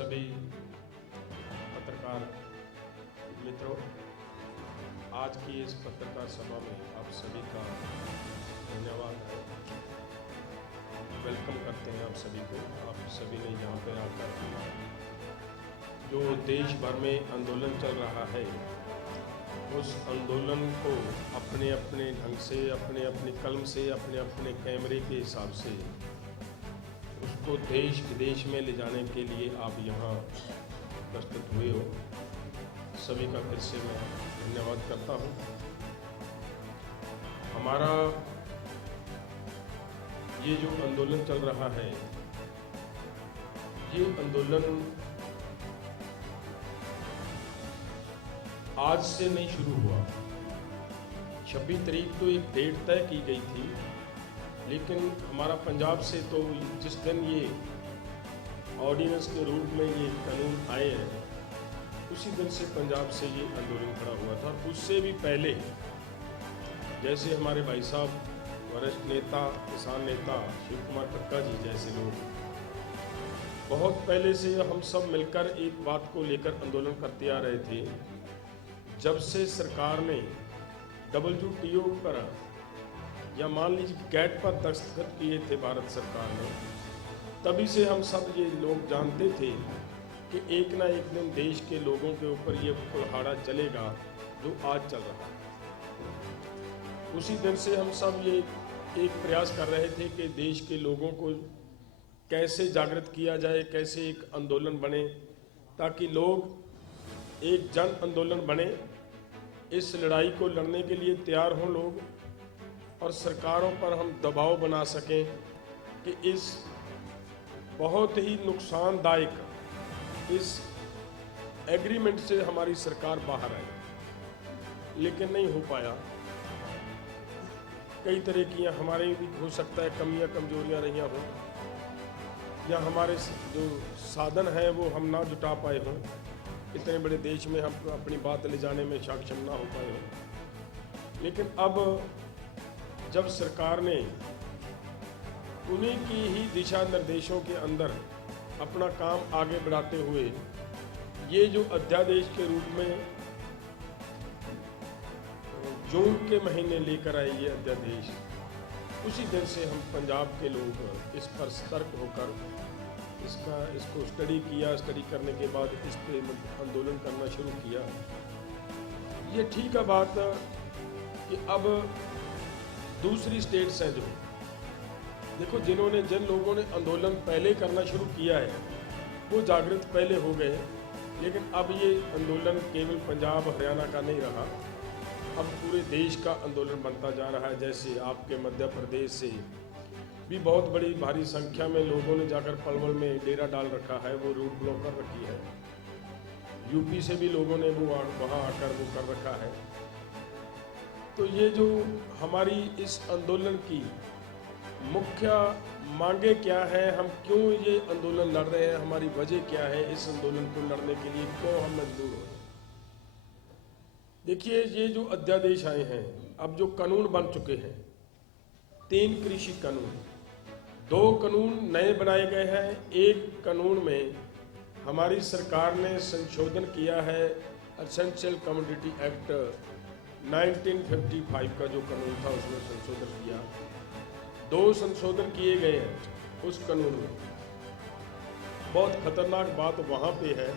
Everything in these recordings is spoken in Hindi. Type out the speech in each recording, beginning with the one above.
सभी पत्रकार मित्रों, आज की इस पत्रकार सभा में आप सभी का धन्यवाद है। वेलकम करते हैं आप सभी को। आप सभी ने यहाँ पर आकर जो देश भर में आंदोलन चल रहा है, उस आंदोलन को अपने अपने ढंग से, अपने अपने कलम से, अपने अपने कैमरे के हिसाब से उसको देश विदेश में ले जाने के लिए आप यहाँ प्रस्तुत हुए हो। सभी का फिर से मैं धन्यवाद करता हूँ। हमारा ये जो आंदोलन चल रहा है, ये आंदोलन आज से नहीं शुरू हुआ। 26 तारीख को एक डेट तय की गई थी, लेकिन हमारा पंजाब से तो जिस दिन ये ऑर्डिनेंस के रूप में ये कानून आए हैं, उसी दिन से पंजाब से ये आंदोलन खड़ा हुआ था। उससे भी पहले जैसे हमारे भाई साहब वरिष्ठ नेता, किसान नेता शिव कुमार टक्का जी जैसे लोग बहुत पहले से हम सब मिलकर एक बात को लेकर आंदोलन करते आ रहे थे। जब से सरकार ने WTO पर या मान लीजिए GATT पर दस्तखत किए थे भारत सरकार ने, तभी से हम सब ये लोग जानते थे कि एक ना एक दिन देश के लोगों के ऊपर ये कुल्हाड़ा चलेगा जो आज चल रहा है। उसी दिन से हम सब ये एक प्रयास कर रहे थे कि देश के लोगों को कैसे जागृत किया जाए, कैसे एक आंदोलन बने, ताकि लोग एक जन आंदोलन बने, इस लड़ाई को लड़ने के लिए तैयार हों लोग, और सरकारों पर हम दबाव बना सकें कि इस बहुत ही नुकसानदायक इस एग्रीमेंट से हमारी सरकार बाहर आए। लेकिन नहीं हो पाया। कई तरह की हमारे भी हो सकता है कमियां कमजोरियां रही हों, या हमारे जो साधन हैं वो हम ना जुटा पाए हों, इतने बड़े देश में हम अपनी बात ले जाने में सक्षम ना हो पाए हों। लेकिन अब जब सरकार ने उन्हीं की ही दिशा निर्देशों के अंदर अपना काम आगे बढ़ाते हुए ये जो अध्यादेश के रूप में जून के महीने लेकर आए ये अध्यादेश, उसी दिन से हम पंजाब के लोग इस पर सतर्क होकर इसको स्टडी किया। स्टडी करने के बाद इस पे आंदोलन करना शुरू किया। ये ठीक है बात कि अब दूसरी स्टेट्स हैं जो देखो, जिन लोगों ने आंदोलन पहले करना शुरू किया है वो जागृत पहले हो गए, लेकिन अब ये आंदोलन केवल पंजाब हरियाणा का नहीं रहा, अब पूरे देश का आंदोलन बनता जा रहा है। जैसे आपके मध्य प्रदेश से भी बहुत बड़ी भारी संख्या में लोगों ने जाकर पलवल में डेरा डाल रखा है, वो रूट ब्लॉक कर रखी है। यूपी से भी लोगों ने वो वहाँ आकर वो कर रखा है। तो ये जो हमारी इस आंदोलन की मुख्य मांगे क्या है, हम क्यों ये आंदोलन लड़ रहे हैं, हमारी वजह क्या है, इस आंदोलन को लड़ने के लिए क्यों हम मजबूर हो रहे हैं। देखिए, ये जो अध्यादेश आए हैं, अब जो कानून बन चुके हैं, 3 कृषि कानून, 2 कानून नए बनाए गए हैं। एक कानून में हमारी सरकार ने संशोधन किया है, एसेंशियल कमोडिटी एक्ट 1955 का जो कानून था उसमें संशोधन किया। 2 संशोधन किए गए हैं उस कानून में। बहुत खतरनाक बात वहाँ पे है,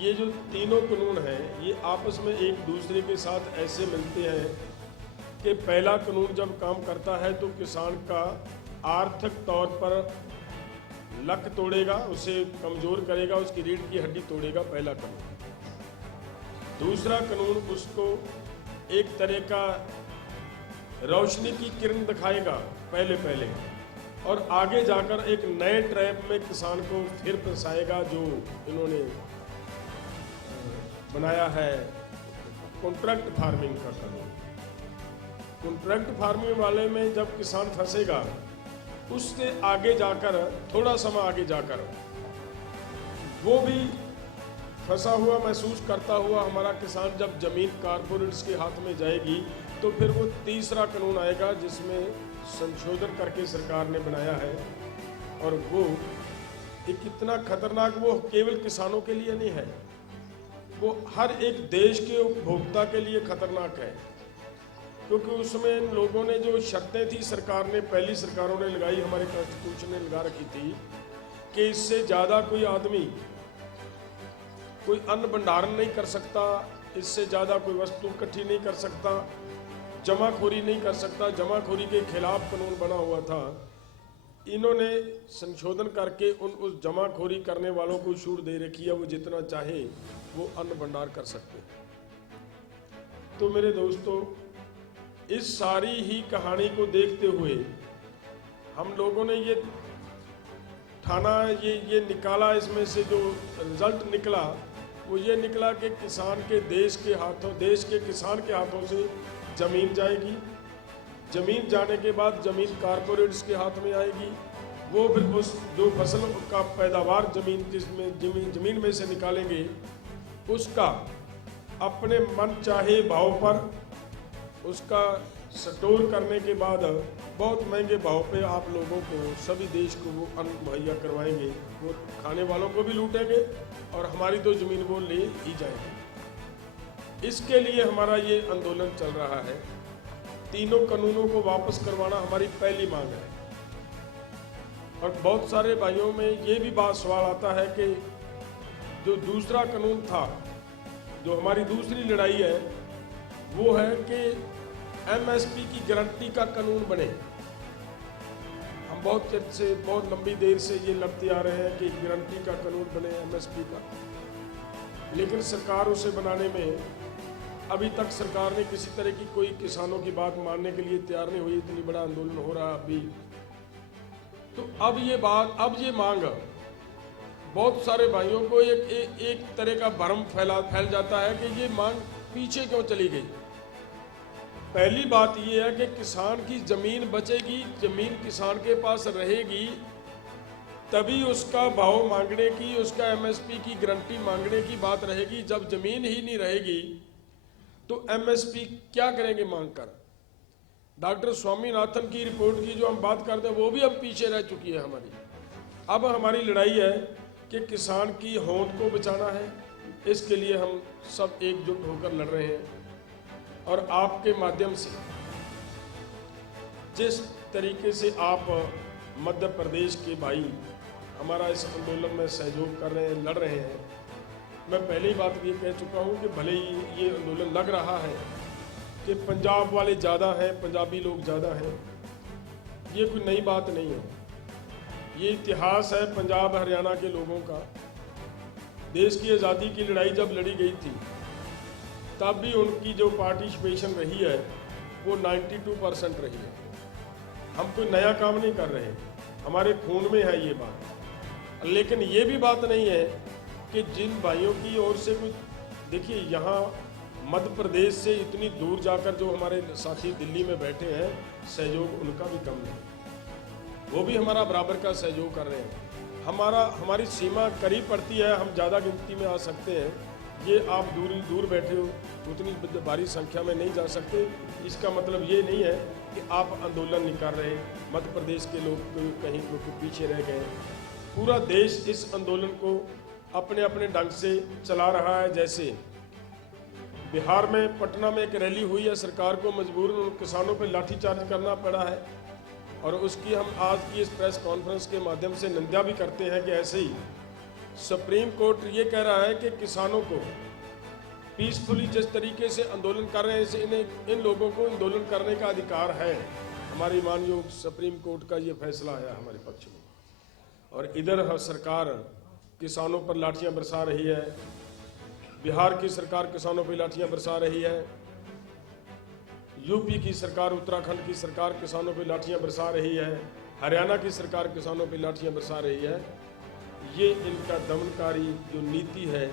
ये जो तीनों कानून हैं ये आपस में एक दूसरे के साथ ऐसे मिलते हैं कि पहला कानून जब काम करता है तो किसान का आर्थिक तौर पर लक तोड़ेगा, उसे कमज़ोर करेगा, उसकी रीढ़ की हड्डी तोड़ेगा, पहला कानून। दूसरा कानून उसको एक तरह का रोशनी की किरण दिखाएगा पहले, और आगे जाकर एक नए ट्रैप में किसान को फिर फंसाएगा, जो इन्होंने बनाया है कॉन्ट्रैक्ट फार्मिंग का कानून। कॉन्ट्रैक्ट फार्मिंग वाले में जब किसान फंसेगा, उससे आगे जाकर, थोड़ा समय आगे जाकर, वो भी फंसा हुआ महसूस करता हुआ हमारा किसान जब जमीन कारपोरेट्स के हाथ में जाएगी, तो फिर वो तीसरा कानून आएगा जिसमें संशोधन करके सरकार ने बनाया है, और वो एक इतना खतरनाक, वो केवल किसानों के लिए नहीं है, वो हर एक देश के उपभोक्ता के लिए खतरनाक है। क्योंकि उसमें इन लोगों ने जो शर्तें थी, सरकार ने, पहली सरकारों ने लगाई, हमारे कॉन्स्टिट्यूशन ने लगा रखी थी कि इससे ज़्यादा कोई आदमी कोई अन्न भंडारण नहीं कर सकता, इससे ज़्यादा कोई वस्तु इकट्ठी नहीं कर सकता, जमाखोरी नहीं कर सकता। जमाखोरी के खिलाफ कानून बना हुआ था। इन्होंने संशोधन करके उस जमाखोरी करने वालों को छूट दे रखी है, वो जितना चाहे वो अन्न भंडार कर सकते हैं। तो मेरे दोस्तों, इस सारी ही कहानी को देखते हुए हम लोगों ने ये ठाना, ये निकाला, इसमें से जो रिजल्ट निकला वो ये निकला कि किसान के देश के किसान के हाथों से जमीन जाएगी। जमीन जाने के बाद जमीन कारपोरेट्स के हाथ में आएगी। वो फिर उस जो फसल का पैदावार जमीन में से निकालेंगे, उसका अपने मन चाहे भाव पर उसका स्टोर करने के बाद बहुत महंगे भाव पे आप लोगों को, सभी देश को वो अन्न मुहैया करवाएंगे। वो खाने वालों को भी लूटेंगे और हमारी तो ज़मीन वो ले ही जाएंगे। इसके लिए हमारा ये आंदोलन चल रहा है। तीनों कानूनों को वापस करवाना हमारी पहली मांग है। और बहुत सारे भाइयों में ये भी बात सवाल आता है कि जो दूसरा कानून था, जो हमारी दूसरी लड़ाई है, वो है कि एमएसपी की गारंटी का कानून बने। हम बहुत चर्च से, बहुत लंबी देर से ये लड़ते आ रहे हैं कि गारंटी का कानून बने, एमएसपी का, लेकिन सरकार उसे बनाने में अभी तक सरकार ने किसी तरह की कोई किसानों की बात मानने के लिए तैयार नहीं हुई। इतनी बड़ा आंदोलन हो रहा अभी, तो अब ये मांग बहुत सारे भाइयों को एक तरह का भ्रम फैल जाता है कि ये मांग पीछे क्यों चली गई। पहली बात ये है कि किसान की जमीन बचेगी, जमीन किसान के पास रहेगी, तभी उसका भाव मांगने की, उसका एमएसपी की गारंटी मांगने की बात रहेगी। जब जमीन ही नहीं रहेगी तो एमएसपी क्या करेंगे मांग कर। डॉक्टर स्वामीनाथन की रिपोर्ट की जो हम बात करते हैं वो भी अब पीछे रह चुकी है हमारी। अब हमारी लड़ाई है कि किसान की होंद को बचाना है। इसके लिए हम सब एकजुट होकर लड़ रहे हैं। और आपके माध्यम से, जिस तरीके से आप मध्य प्रदेश के भाई हमारा इस आंदोलन में सहयोग कर रहे हैं, लड़ रहे हैं, मैं पहले ही बात ये कह चुका हूँ कि भले ही ये आंदोलन लग रहा है कि पंजाब वाले ज़्यादा हैं, पंजाबी लोग ज़्यादा हैं, ये कोई नई बात नहीं है। ये इतिहास है पंजाब हरियाणा के लोगों का। देश की आज़ादी की लड़ाई जब लड़ी गई थी तब भी उनकी जो पार्टिसिपेशन रही है वो 92% रही है। हम कोई नया काम नहीं कर रहे, हमारे खून में है ये बात। लेकिन ये भी बात नहीं है कि जिन भाइयों की ओर से कुछ, देखिए यहाँ मध्य प्रदेश से इतनी दूर जाकर जो हमारे साथी दिल्ली में बैठे हैं, सहयोग उनका भी कम नहीं, वो भी हमारा बराबर का सहयोग कर रहे हैं। हमारी सीमा करीब पड़ती है, हम ज़्यादा गिनती में आ सकते हैं। ये आप दूर बैठे हो, उतनी भारी संख्या में नहीं जा सकते। इसका मतलब ये नहीं है कि आप आंदोलन नहीं कर रहे, मध्य प्रदेश के लोग कहीं पीछे रह गए। पूरा देश इस आंदोलन को अपने अपने ढंग से चला रहा है। जैसे बिहार में पटना में एक रैली हुई है, सरकार को मजबूरन उन किसानों पर लाठीचार्ज करना पड़ा है, और उसकी हम आज की इस प्रेस कॉन्फ्रेंस के माध्यम से निंदा भी करते हैं कि ऐसे ही सुप्रीम कोर्ट ये कह रहा है कि किसानों को पीसफुली जिस तरीके से आंदोलन कर रहे हैं, इन लोगों को आंदोलन करने का अधिकार है। हमारी माननीय सुप्रीम कोर्ट का ये फैसला है हमारे पक्ष में। और इधर सरकार किसानों पर लाठियां बरसा रही है, बिहार की सरकार किसानों पर लाठियां बरसा रही है, यूपी की सरकार, उत्तराखंड की सरकार किसानों पर लाठियां बरसा रही है, हरियाणा की सरकार किसानों पर लाठियां बरसा रही है। ये इनका दमनकारी जो नीति है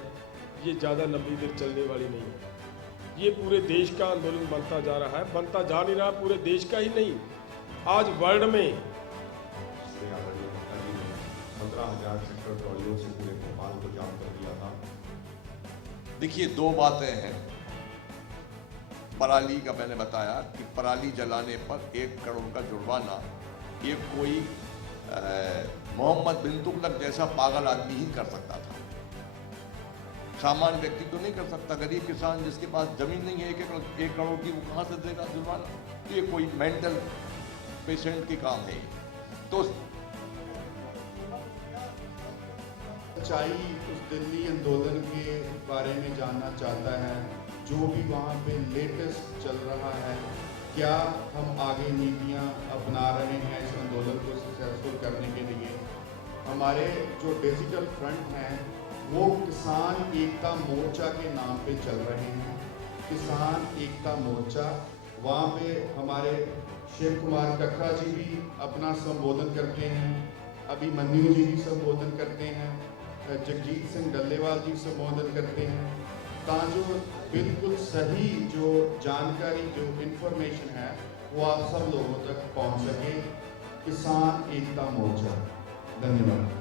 ये ज़्यादा लंबी देर चलने वाली नहीं है। ये पूरे देश का आंदोलन बनता जा रहा है, बनता जा नहीं रहा, पूरे देश का ही नहीं, आज वर्ल्ड में 15,000 ट्रैक्टर ट्रॉलियों से पूरे भोपाल को जाम कर दिया था। देखिए, दो बातें हैं। पराली का मैंने बताया कि पराली जलाने पर 1 करोड़ का जुर्माना, ये कोई मोहम्मद बिन तुगलक जैसा पागल आदमी ही कर सकता था। सामान्य व्यक्ति तो नहीं कर सकता। गरीब किसान जिसके पास जमीन नहीं है 1 करोड़ की, वो कहाँ से देगा जुर्माना? ये कोई मेंटल पेशेंट के काम है। तो सच्चाई उस दिल्ली आंदोलन के बारे में जानना चाहता है, जो भी वहाँ पे लेटेस्ट चल रहा है, क्या हम आगे नीतियाँ अपना रहे हैं इस आंदोलन को सक्सेसफुल करने के लिए। हमारे जो डिजिटल फ्रंट हैं वो किसान एकता मोर्चा के नाम पे चल रहे हैं। किसान एकता मोर्चा, वहाँ पे हमारे शिव कुमार कखरा जी भी अपना संबोधन करते हैं, अभिमन्यु जी भी संबोधन करते हैं, जगजीत सिंह डल्लेवाल जी संबोधन करते हैं, जो बिल्कुल सही जो जानकारी जो इन्फॉर्मेशन है वो आप सब लोगों तक पहुंच सके। किसान एकता मोर्चा। धन्यवाद।